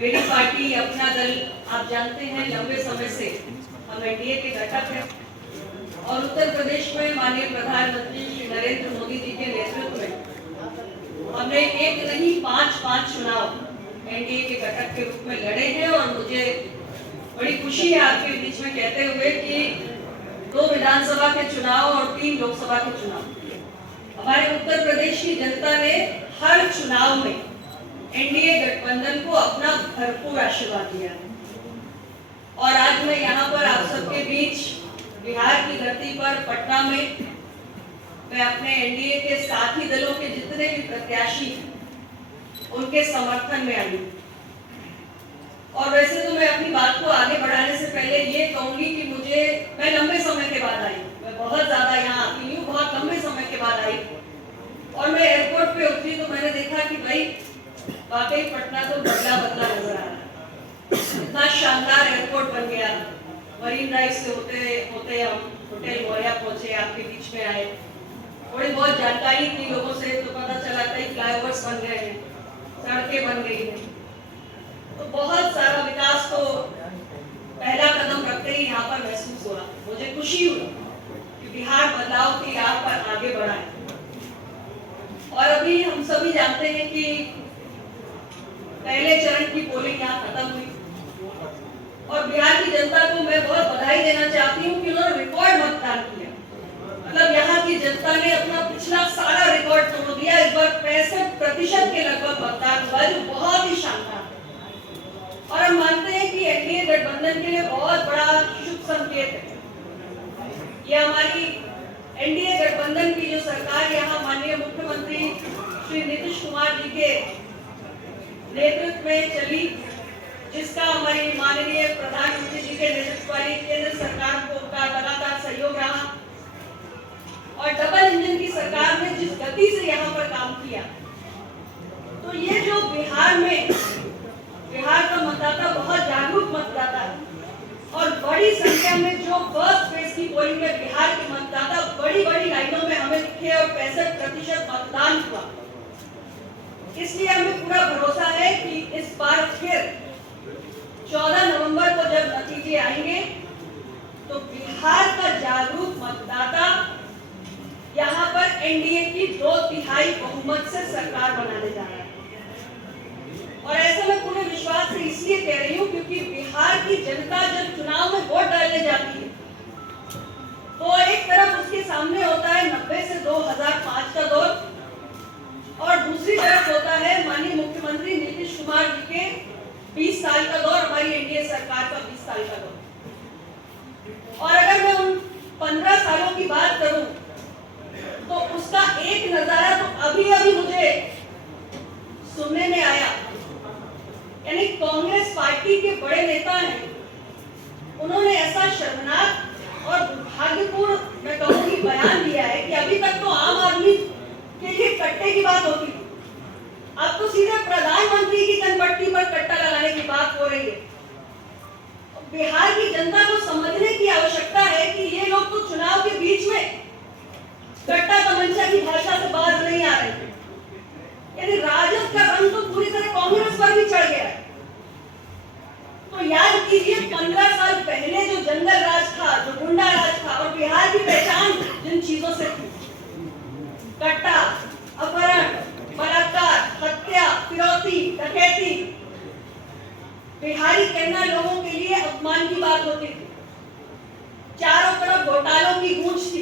मेरी पार्टी, अपना दल, आप जानते हैं लंबे समय से हम एनडीए के घटक हैं और उत्तर प्रदेश में माननीय प्रधानमंत्री श्री नरेंद्र मोदी जी के नेतृत्व में हमने एक नहीं पांच चुनाव एनडीए के घटक के रूप में लड़े हैं। और मुझे बड़ी खुशी है आपके बीच में कहते हुए कि 2 विधानसभा के चुनाव और 3 लोकसभा के चुनाव हमारे उत्तर प्रदेश की जनता ने हर चुनाव में एनडीए गठबंधन को अपना भरपूर आशीर्वाद दिया है। और आज मैं यहाँ पर आप सबके बीच बिहार की धरती पर पटना में मैं अपने एनडीए के साथी दलों के जितने भी प्रत्याशी हैं उनके समर्थन में आई। और वैसे तो मैं अपनी बात को आगे बढ़ाने से पहले ये कहूंगी कि मैं लंबे समय के बाद आई, मैं बहुत ज्यादा यहाँ आती हूँ, बहुत लंबे समय के बाद आई और मैं एयरपोर्ट पे उतरी तो मैंने देखा कि भाई वाकई पटना तो बदला बदला नजर आ रहा है। इतना शानदार एयरपोर्ट बन गया, मरीन ड्राइव से होते हम होटल मोरिया पहुंचे, आपके बीच में आए, थोड़ी बहुत जानकारी की लोगों से तो पता चला कई फ्लाईओवर्स बन गए हैं, सड़कें बन गई हैं, तो बहुत सारा विकास तो पहला कदम रखते ही यहाँ पर महसूस हुआ। मुझे खुशी हुई कि बिहार बदलाव की राह पर आगे बढ़ा है। और अभी हम सभी जानते हैं कि पहले चरण की पोलिंग यहाँ खत्म हुई और बिहार की जनता को मैं बहुत बधाई देना चाहती हूँ कि उन्होंने रिकॉर्ड मतदान किया। मतलब यहाँ की जनता ने अपना पिछला सारा रिकॉर्ड तोड़ दिया। इस बार 65% के लगभग मतदान हुआ, जो बहुत ही शानदार है। और हम मानते हैं कि एनडीए गठबंधन के लिए बहुत बड़ा शुभ संकेत है। ये हमारी एनडीए गठबंधन की जो सरकार यहाँ माननीय मुख्यमंत्री श्री नीतीश कुमार जी के नेतृत्व में चली, जिसका हमारी माननीय प्रधानमंत्री जी के नेतृत्व वाली केंद्र सरकार का लगातार सहयोग रहा और डबल इंजन की सरकार ने जिस गति से यहाँ पर काम किया, तो ये जो बिहार का मतदाता बहुत जागरूक मतदाता है और बड़ी संख्या में जो फर्स्ट फेज की पोलिंग में बिहार के मतदाता बड़ी लाइनों में हमें दिखे और 65% मतदान हुआ। इसलिए हमें पूरा भरोसा है कि इस बार फिर 14 नवंबर को जब नतीजे आएंगे तो बिहार का जागरूक मतदाता यहाँ पर एनडीए की 2/3 बहुमत से सरकार बनाने जा रहा है। और ऐसा मैं पूरे विश्वास से इसलिए कह रही हूँ क्योंकि बिहार की जनता जब चुनाव में वोट डालने जाती है तो एक तरफ उसके सामने होता है 90 से 2005 का दौर और दूसरी तरफ होता है माननीय मुख्यमंत्री नीतीश कुमार जी के 20 साल का दौर, हमारी एनडीए सरकार का 20 साल का दौर। और अगर मैं उन 15 सालों की बात करूं तो उसका एक नजारा तो अभी मुझे सुनने में आया। यानी कांग्रेस पार्टी के बड़े नेता हैं, उन्होंने ऐसा शर्मनाक और दुर्भाग्यपूर्ण मैं कहूंगी बयान दिया है कि अभी तक तो आम आदमी के लिए कट्टे की बात होती थी, अब तो सीधे प्रधानमंत्री की कनपट्टी पर कट्टा लगाने की बात हो रही है। बिहार की जनता को समझने की आवश्यकता है कि ये लोग तो चुनाव के बीच में कट्टा तमंचा की भाषा से बाज नहीं आ रहे, यानी राजद का रंग तो पूरी तरह कांग्रेस पर भी चढ़ गया है। तो याद कीजिए 15 साल पहले जो जंगल राज था, जो गुंडा राज था और बिहार की पहचान जिन चीजों से थी, कट्टा, अपहरण, बलात्कार, हत्या, फिरौती, डकैती, बिहारी कहना लोगों के लिए अपमान की बात होती थी। चारों तरफ घोटालों की गूंज थी।